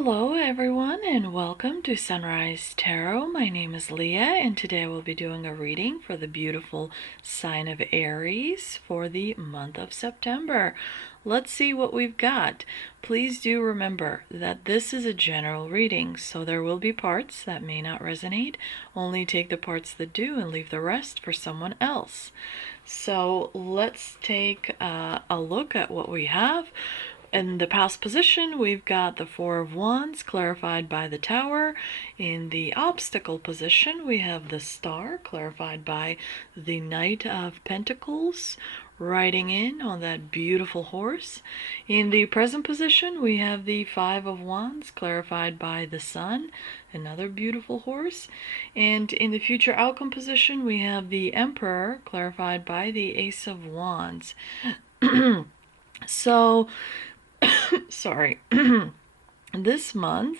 Hello everyone and welcome to Sunrise Tarot. My name is Leah and today we'll be doing a reading for the beautiful sign of Aries for the month of September. Let's see what we've got. Please do remember that this is a general reading, so there will be parts that may not resonate. Only take the parts that do and leave the rest for someone else. So let's take a look at what we have. In the past position, we've got the Four of Wands clarified by the Tower. In the obstacle position, we have the Star clarified by the Knight of Pentacles riding in on that beautiful horse. In the present position, we have the Five of Wands clarified by the Sun, another beautiful horse. And in the future outcome position, we have the Emperor clarified by the Ace of Wands. So, sorry. This month,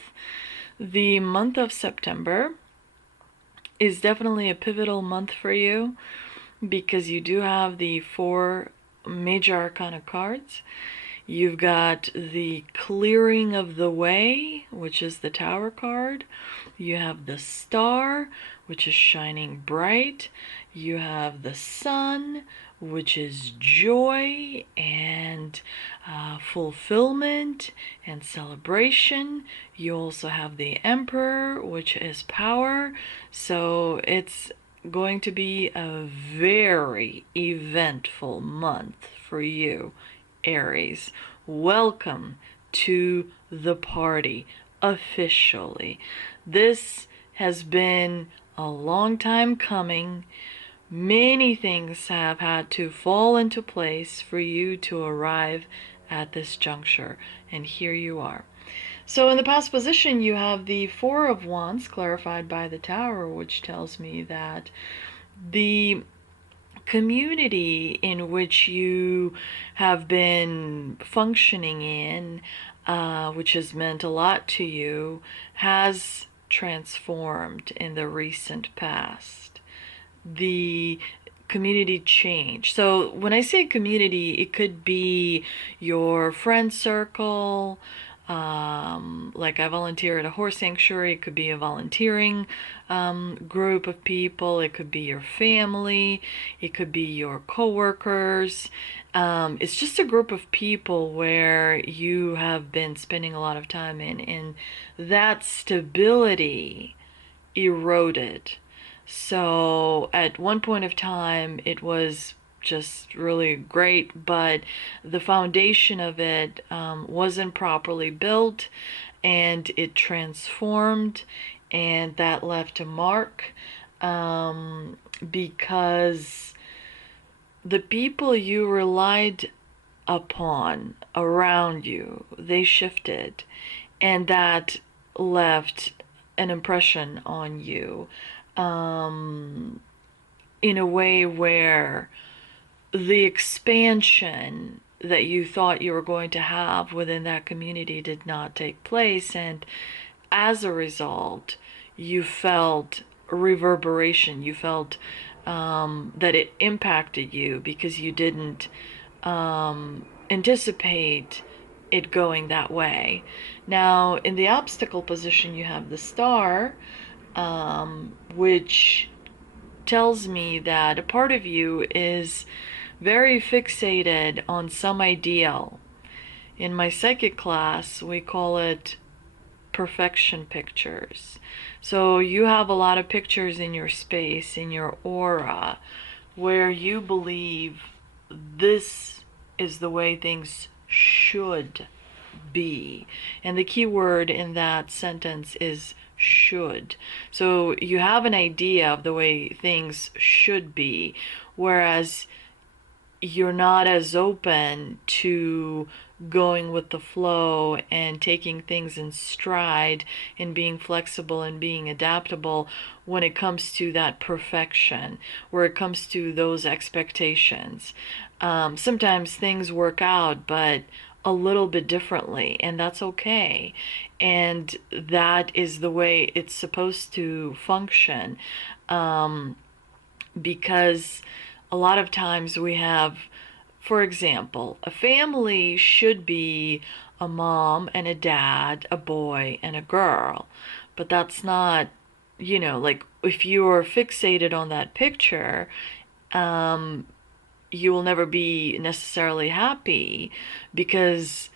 the month of September, is definitely a pivotal month for you because you do have the four major arcana cards. You've got the clearing of the way, which is the Tower card. You have the Star, which is shining bright. You have the Sun, which is joy and fulfillment and celebration. You also have the Emperor, which is power. So it's going to be a very eventful month for you, Aries. Welcome to the party officially. This has been a long time coming. Many things have had to fall into place for you to arrive at this juncture, and here you are. So in the past position, you have the Four of Wands clarified by the Tower, which tells me that the community in which you have been functioning in, which has meant a lot to you, has transformed in the recent past. The community change. So when I say community, it could be your friend circle. Like I volunteer at a horse sanctuary. It could be a volunteering group of people. It could be your family. It could be your coworkers. It's just a group of people where you have been spending a lot of time in, and that stability eroded. So at one point of time, it was just really great, but the foundation of it wasn't properly built, and it transformed, and that left a mark because the people you relied upon around you, they shifted, and that left an impression on you in a way where the expansion that you thought you were going to have within that community did not take place, and as a result you felt reverberation. You felt that it impacted you because you didn't anticipate it going that way. Now in the obstacle position, you have the Star, which tells me that a part of you is very fixated on some ideal. In my psychic class, we call it perfection pictures. So you have a lot of pictures in your space, in your aura, where you believe this is the way things should be. And the key word in that sentence is should. So you have an idea of the way things should be, whereas you're not as open to going with the flow and taking things in stride and being flexible and being adaptable when it comes to that perfection, where it comes to those expectations. Sometimes things work out, but a little bit differently, and that's okay. And that is the way it's supposed to function. Because a lot of times we have, for example, a family should be a mom and a dad, a boy and a girl. But that's not, like if you're fixated on that picture, um, you will never be necessarily happy, because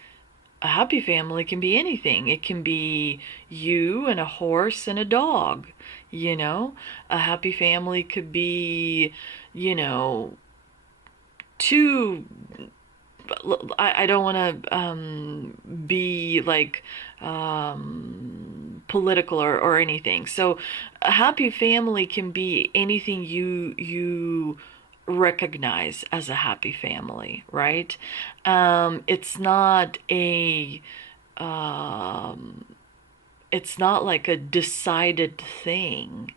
a happy family can be anything. It can be you and a horse and a dog, you know? A happy family could be, you know, two. I don't want to be like political or anything. So a happy family can be anything you recognize as a happy family, right? It's not a um, it's not like a decided thing.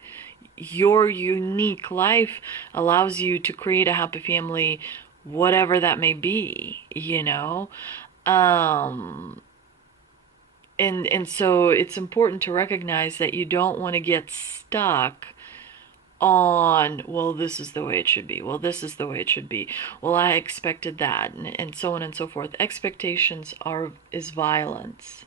Your unique life allows you to create a happy family, whatever that may be, you know? Um, and so it's important to recognize that you don't want to get stuck on, well, this is the way it should be. Well, this is the way it should be. Well, I expected that, and so on and so forth. Expectations is violence.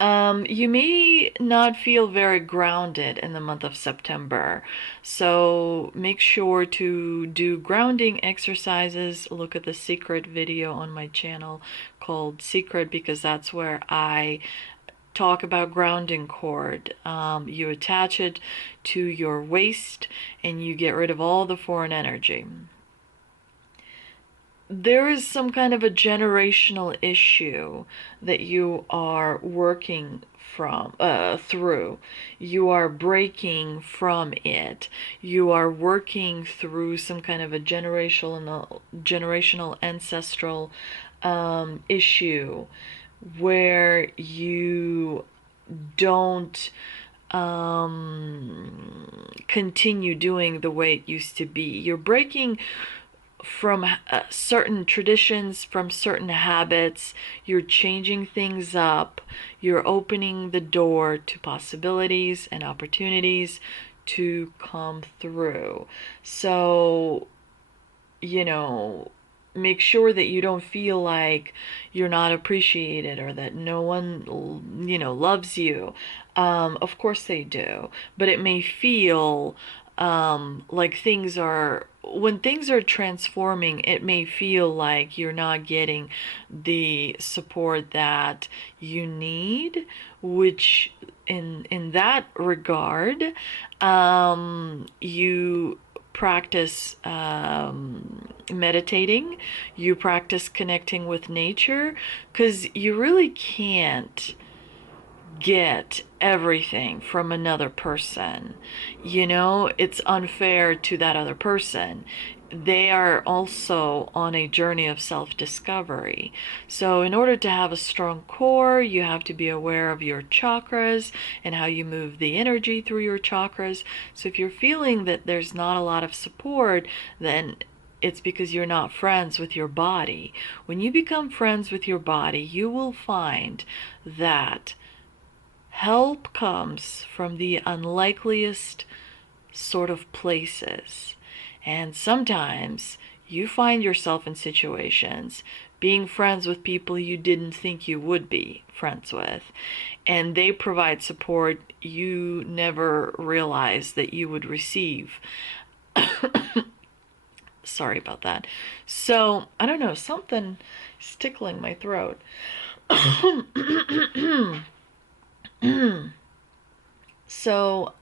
You may not feel very grounded in the month of September, so make sure to do grounding exercises. Look at the secret video on my channel called Secret, because that's where I talk about grounding cord. You attach it to your waist and you get rid of all the foreign energy. There is some kind of a generational issue that you are working through. You are breaking from it. You are working through some kind of a generational ancestral issue where you don't continue doing the way it used to be. You're breaking from certain traditions, from certain habits. You're changing things up. You're opening the door to possibilities and opportunities to come through. So, make sure that you don't feel like you're not appreciated or that no one, loves you. Of course they do, but it may feel like when things are transforming, it may feel like you're not getting the support that you need, which in that regard, you practice meditating, you practice connecting with nature, because you really can't get everything from another person. It's unfair to that other person. They are also on a journey of self-discovery. So in order to have a strong core, you have to be aware of your chakras and how you move the energy through your chakras. So if you're feeling that there's not a lot of support, then it's because you're not friends with your body. When you become friends with your body, you will find that help comes from the unlikeliest sort of places. And sometimes you find yourself in situations being friends with people you didn't think you would be friends with. And they provide support you never realized that you would receive. Sorry about that. So, I don't know, something is tickling my throat. So,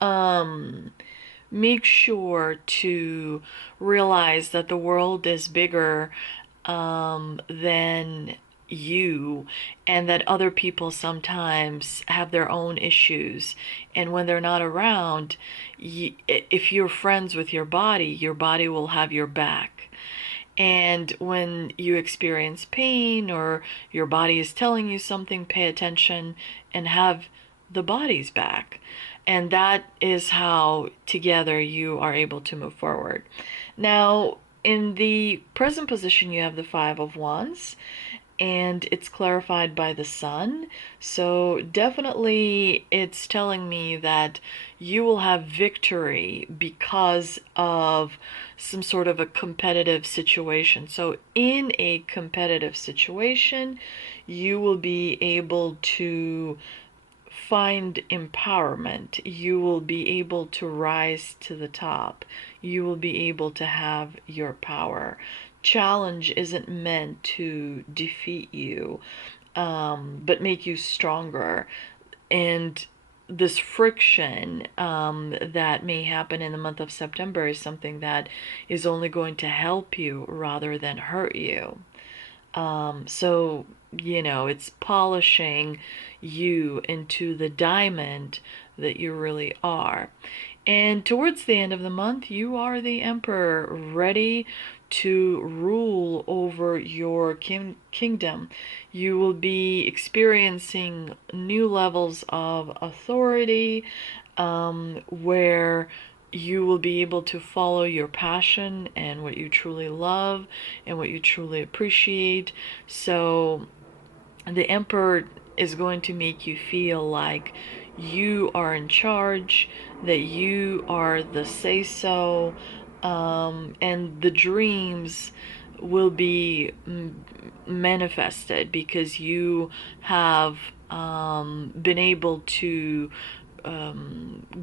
make sure to realize that the world is bigger than you, and that other people sometimes have their own issues. And when they're not around, if you're friends with your body will have your back. And when you experience pain or your body is telling you something, pay attention and have the body's back. And that is how together you are able to move forward. Now, in the present position, you have the Five of Wands. and it's clarified by the sun. So definitely it's telling me that you will have victory because of some sort of a competitive situation. So in a competitive situation, you will be able to find empowerment. You will be able to rise to the top. You will be able to have your power. Challenge isn't meant to defeat you, but make you stronger. And this friction that may happen in the month of September is something that is only going to help you rather than hurt you. So, it's polishing you into the diamond that you really are. And towards the end of the month, you are the emperor, ready to rule over your kingdom. You will be experiencing new levels of authority, where you will be able to follow your passion and what you truly love and what you truly appreciate. So the emperor is going to make you feel like you are in charge, that you are the say so, and the dreams will be manifested because you have been able to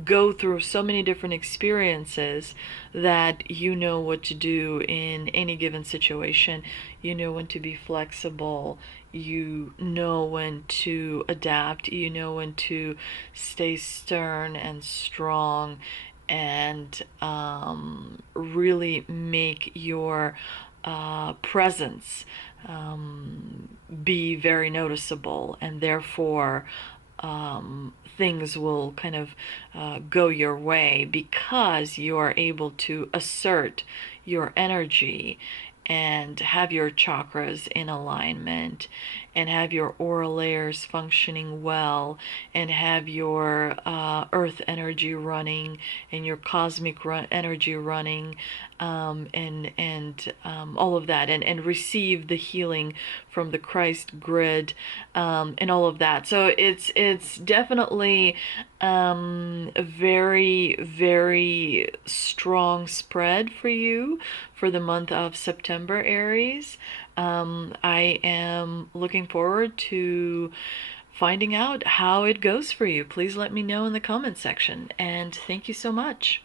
go through so many different experiences that you know what to do in any given situation. You know when to be flexible. You know when to adapt. You know when to stay stern and strong and really make your presence be very noticeable, and therefore things will kind of go your way because you are able to assert your energy and have your chakras in alignment and have your aura layers functioning well and have your earth energy running and your cosmic energy running, and all of that, and receive the healing from the Christ grid, and all of that. So it's definitely a very, very strong spread for you for the month of September, Aries. I am looking forward to finding out how it goes for you. Please let me know in the comment section, and thank you so much.